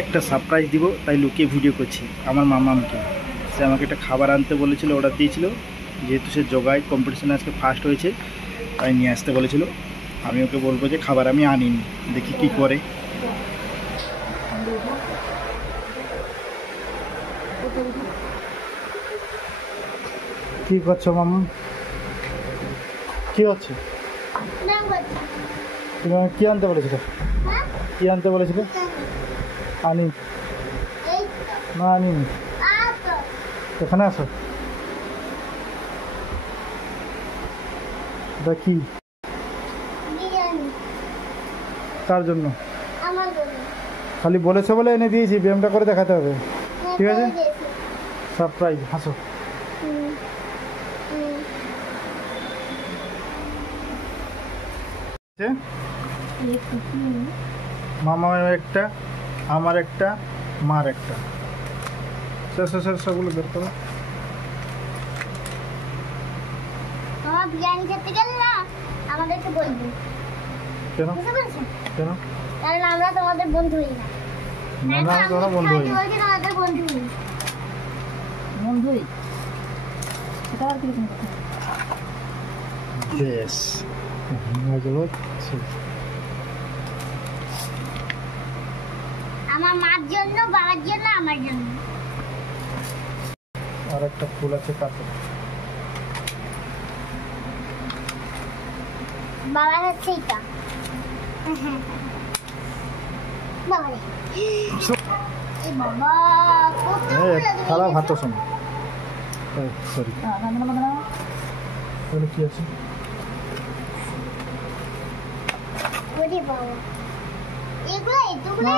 একটা সারপ্রাইজ দিব, তাই লুকিয়ে ভিডিও করছি আমার মামাকে। সে আমাকে একটা খাবার আনতে বলেছিল, অর্ডার দিয়েছিল, যেহেতু সে যোগায় কম্পিটিশনে আজকে ফার্স্ট হয়েছে তাই নিয়ে আসতে বলেছিল। আমি ওকে বলবো যে খাবার আমি আনিনি, দেখি কি করে। কি করছো মামা? কি হচ্ছে? তুমি কি আনতে বলেছিল? কি আনতে বলেছিল? আনি না, আনিনি। এখানে আসো দেখি। তার জন্য খালি বলেছো বলে এনে দিয়েছি, ব্যায়ামটা করে দেখাতে হবে, ঠিক আছে? সারপ্রাইজ, হাসো। মামার একটা, আমার একটা, মার একটা। সবগুলো বের করো। বিরিয়ানি খেতে গেলে না আমাদেরকে বলবে। কেন? কেন? কারণ আমরা তোমাদের বন্ধু হই না। না, তোমরা বন্ধু হই। তোমাদের বন্ধু হই। বন্ধুই সেটা আর কি রকম কথা? বেশ, আমার মার জন্য, বাবার জন্য, আমার জন্য। আর একটা ফুল আছে কাছে। বাবার হচ্ছে এটা। বাবারে এই বাবা কত খারাপ হাত তো শোনো। সরি, তাহলে কি আছে? ওরে বাবা, এগুলো এতগুলো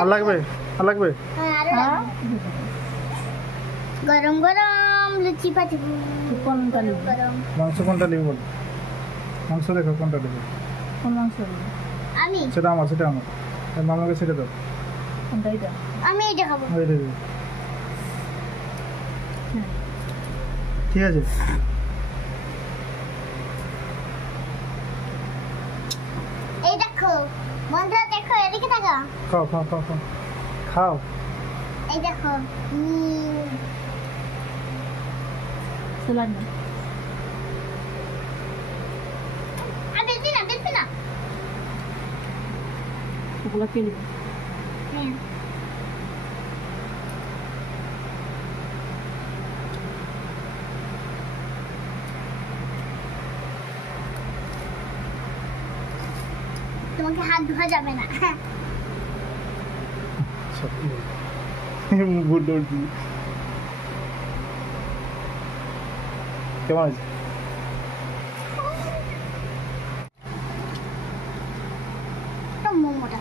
আর লাগবে? আর লাগবে? গরম গরম লুচি পাটি। কোনটা নিবি? গরম মাংস কোনটা নিবি বল? মাংস দেখো কোনটা দেবে। কোন মাংস নিবি? আমি সেটা আমার, সেটা আমার। মামাকে ছেড়ে দাও। কোনটা? এটা আমি এটা খাবো। ঠিক আছে। এই দেখো বন্ধুরা, দেখো এদিকে তাকা। খাও খাও খাও খাও খাও। এই দেখো স্যালাড না, বেশি না, বেশি না। ওগুলো কে নিবি? হ্যাঁ তোমাকে হাত ধোয়া যাবে না। সত্যি বুদ্ধ কেমন আছে? মোমোটা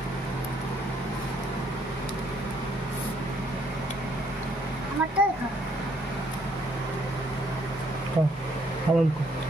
আমারটাই খাও। খাও, খাও।